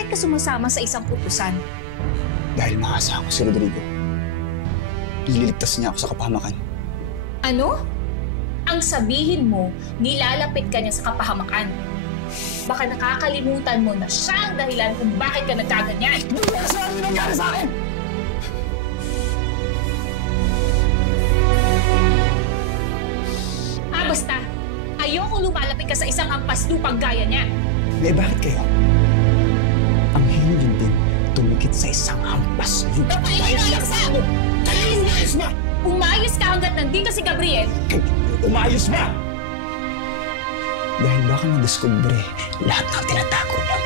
Bakit ka sumasama sa isang utusan? Dahil maasa ako si Rodrigo. Ililigtas niya ako sa kapahamakan. Ano? Ang sabihin mo, nilalapit ka niya sa kapahamakan. Baka nakakalimutan mo na siya ang dahilan kung bakit ka nagkaganyan. Hindi ko kasalanan yung nangyari sa akin! Basta, ayokong lumalapit ka sa isang ampas lupang gaya niya. Eh, bakit kayo? Ang hilig yun din, tumikit sa isang hampas lupa. Umayos ka! Umayos ba? Umayos ka hanggat nandito si Gabriel. Umayos ba? Dahil baka madiskubre lahat ng tinatago niyo.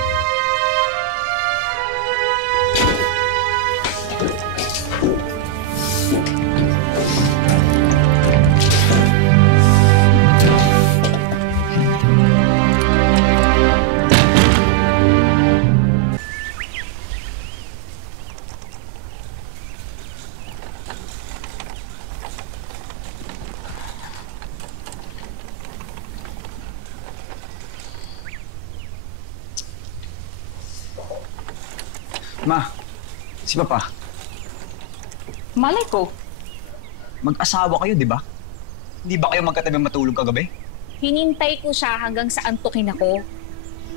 Ma, si Papa. Malay ko. Mag-asawa kayo, di ba? Hindi ba kayo magkatabi matulog kagabi? Hinintay ko siya hanggang sa antukin ako.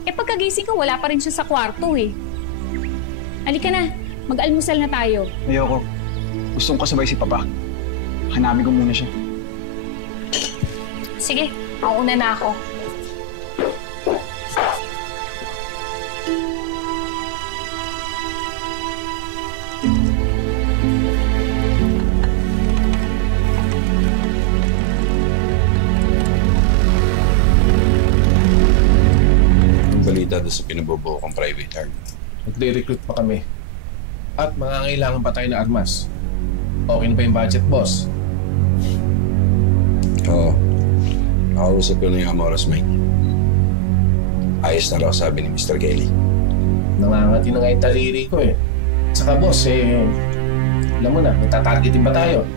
Eh pagkagising ko, wala pa rin siya sa kwarto eh. Halika na, mag-almusal na tayo. Ayoko. Gustong kasabay si Papa. Hanapin ko muna siya. Sige, mauna na ako. Balita doon sa pinabubuo kong private army. Nagre-recruit pa kami. At mangangailangan pa tayo na armas. Okay na ba yung budget, boss? Oo. Nakausap ko na yung Amoros, Mike. Ayos na raw, sabi ni Mr. Kelly. Nangangati na nga yung taliri ko eh. Saka boss, alam mo na, natatargetin ba tayo?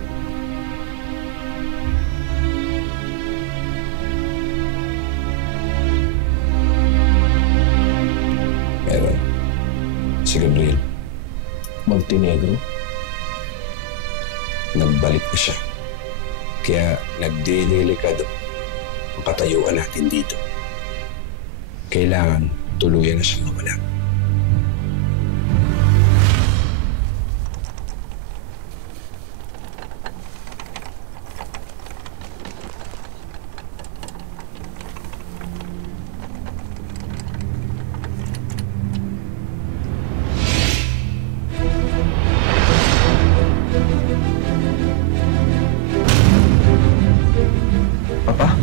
Meron. Si Gabriel. Montenegro. Nagbalik na siya. Kaya nagdedelikado ang katayuan natin dito. Kailangan tuluyan na siyang mawala. Papa?